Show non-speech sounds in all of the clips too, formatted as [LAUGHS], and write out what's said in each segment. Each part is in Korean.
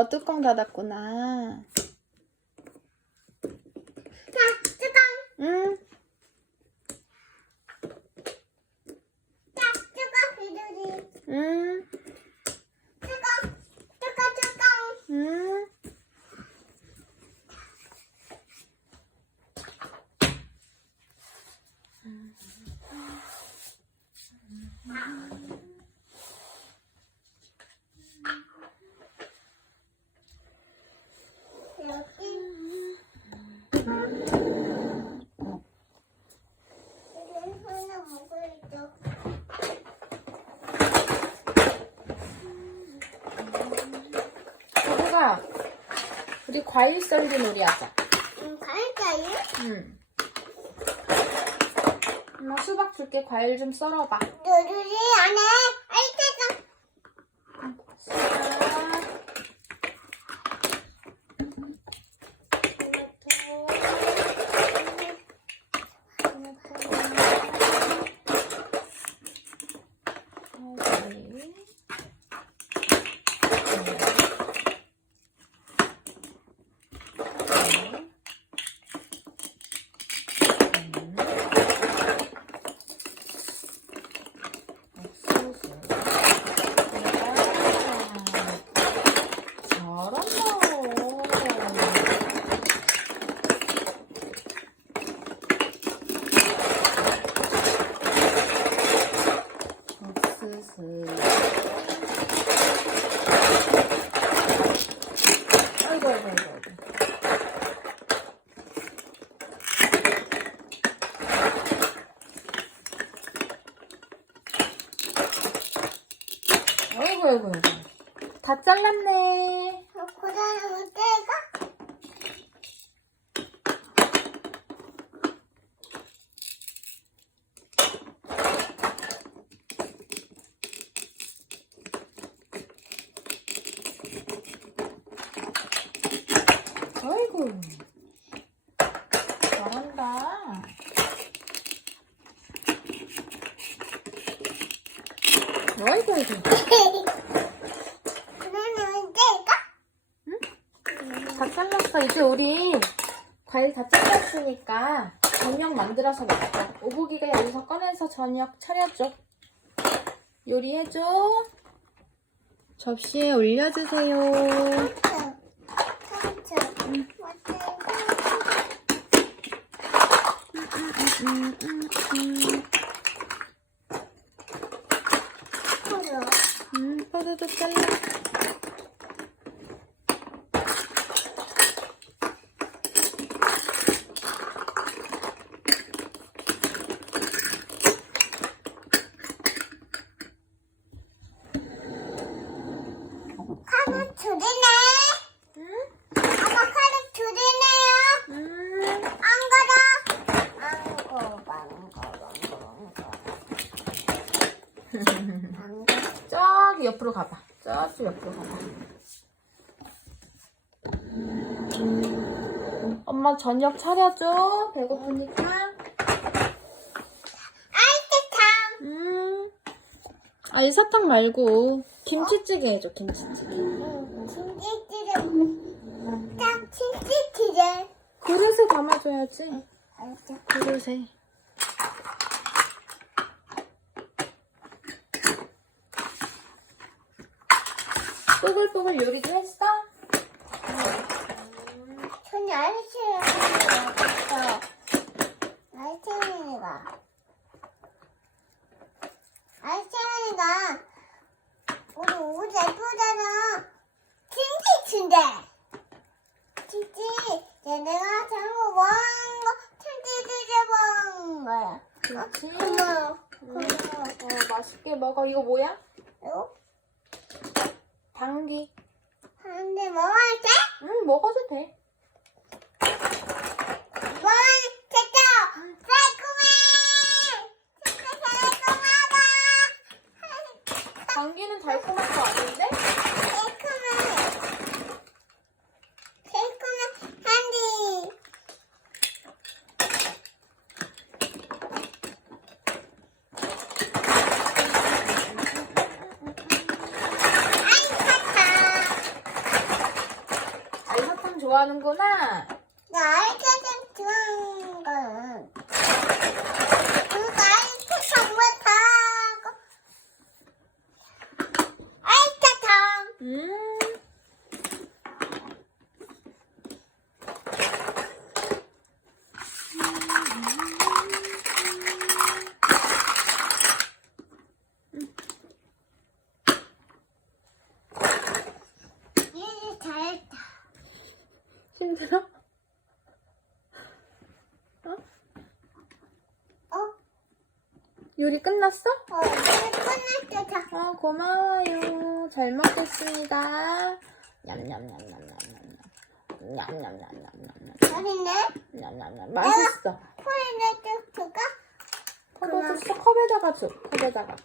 어, 뚜껑 닫았구나. 자, 뚜껑. 응. 자, 뚜껑 비둘기. 응. 뚜껑. 뚜껑, 뚜껑. 응. 여기. 여기 하나 먹을 거. 여보가 우리 과일 썰기 놀이 하자. 음, 갈까요? 응. 엄마 수박 줄게. 과일 좀 썰어봐. 누르리 안에 알테가. 수박. 토마토. 잘한다. 옥수수. 아이고, 아이고, 아이고. 아이고. 아이고, 아이고, 아이고. 다 잘랐네. 어, 그다음에 때가. 아이고. 잘한다. 아이고, 아이고. [LAUGHS] 그다음에 때가. 다 잘랐어. 이제 우리 과일 다 잘랐으니까 저녁 만들어서 먹자. 오복이가 여기서 꺼내서 저녁 차려줘. 요리해줘. 접시에 올려주세요. 상추. 음, 음, 음. 음, 포도도 잘라. 카드 줄이네. 응? 아빠 카드 줄이네요. 음. 안 걸어. 안 걸어. 안 걸어. 안 걸어. 저기 옆으로 가봐. 저쪽 옆으로 가봐. 엄마 저녁 차려줘. 배고프니까. 아이스탕. 음. 아니 사탕 말고 김치찌개 해줘. 김치찌개. 응, 김치찌개. 딱 김치찌개. 그릇에 담아줘야지. 그릇에. 뽀글뽀글 요리도 했어? 손이 아이스크림 어딨어? 아이스크림이가. 아이스크림이가 우리 옷 예쁘잖아. 김치친데. 김치. 얘네가 장고 먹은 거 김치 드셔먹은 거야. 그렇지. 고마워. 음, 어, 맛있게 먹어. 이거 뭐야? 이거 당귀. 한대 먹어야 돼? 응, 먹어도 돼. 먹어야 됐다. 달콤해. 진짜 달콤하다. 당귀는 달콤한 거 아닌데? 달콤해. 달콤해. 한디. 아이, 사탕. 좋아하는구나. 나 아이스크림 좋아하는 거는 그거 아이스크림 정말 다 아이스크림 음. 얘 잘했다 힘들어? 어? 어? 요리 끝났어? 어 때다 아, 고마워요. 잘 먹겠습니다. 냠냠냠냠냠냠. 냠냠냠냠냠냠. 잘했네 냠냠냠. 맛있어. 코리네 주가 포도주스 컵에다가 줘. 컵에다가.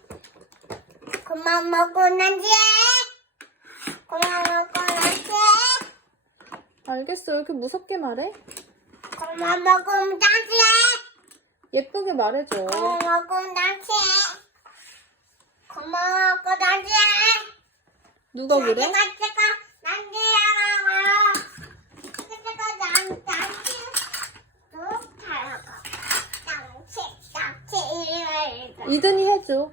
그만 먹고 난지 그만 먹고 알겠어. 왜 이렇게 무섭게 말해? 그만 먹고 난지 예쁘게 말해줘. 그만 먹고 난지 그만 먹고 난지 누가 그래? 제가 제가 난지야가 제가 난 난지 또 잘하고 난지 난지 이래 이든이 해줘.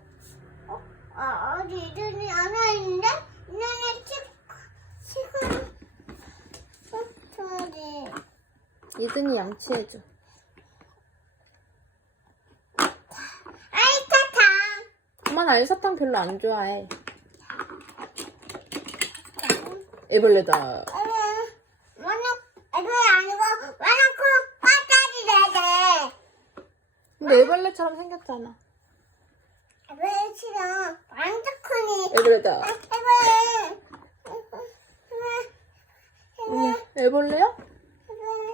아, 어디 이름이 안 와있는데? 이름이 치, 저기, 이든이 양치해줘. 아이타탕! 그만 알사탕 별로 안 좋아해. 애벌레다. 만약, 애들 아니고, 만약고, 빠따지 되게. 근데 애벌레처럼 생겼잖아. 애들 치면 완전 크니. 애벌레다. 애들, 어머, 애 벌레야?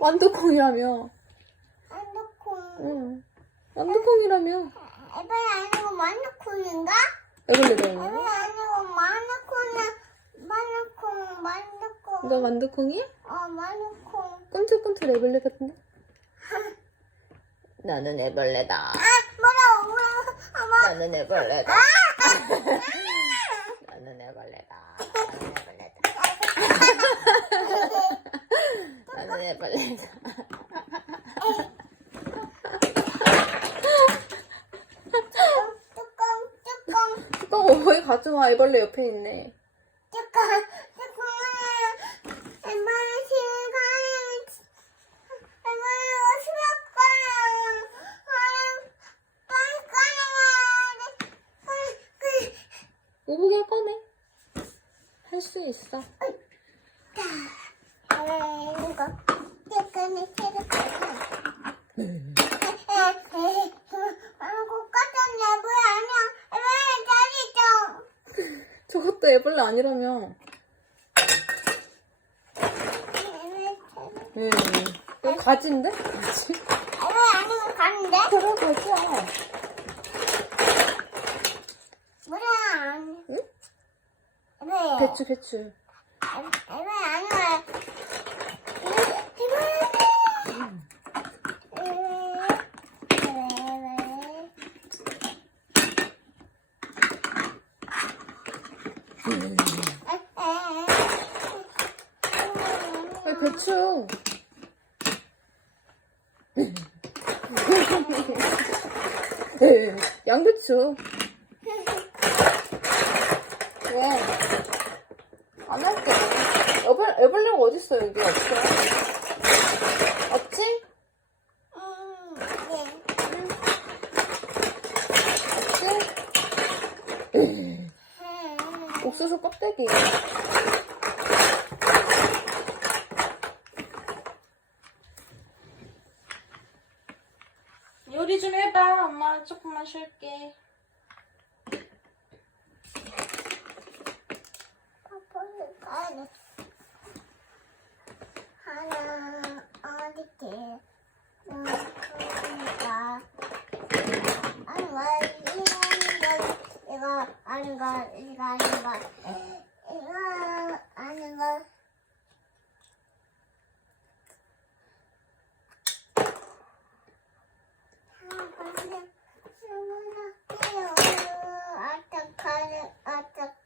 완두콩이라며. 큰. 응. 완두콩이라며. 애들 아니고 완전 큰인가? 애벌레다. 애들 아니고 만화콩은 만화콩 만화콩 너 완두콩이? 어 만화콩 꿈틀꿈틀 애벌레 같은데? 나는 애벌레다. 아 뭐라 뭐라 나는 애벌레다. 나는 애벌레다. 나는 애벌레다. 뚜껑 뚜껑 뚜껑 거기 가져와. 애벌레 옆에 있네. 뚜껑 뚜껑 엄마는 시간이 수박 거야 빨리 돼 오브게 꺼내. 할 수 있어. 이거 아니야 저것도 애벌레 아니라며. 응. 이거 가지인데? 가지? 왜 아니면 가는데? 저거 가지야. 뭐야 안 응? 왜? 배추, 배추. 왜아니야 왜 배추? 네, [LAUGHS] 양배추. 왜? 안 할게. 애벌, 애벌레가 어딨어, 여기 없어. 없지? 없지? 옥수수 껍데기. 요리 좀 해봐. 엄마 조금만 쉴게. 하나 어디게 놓을까 아니 이거 이거 아닌 거 이거 아닌 거 이거 아닌 거 あち。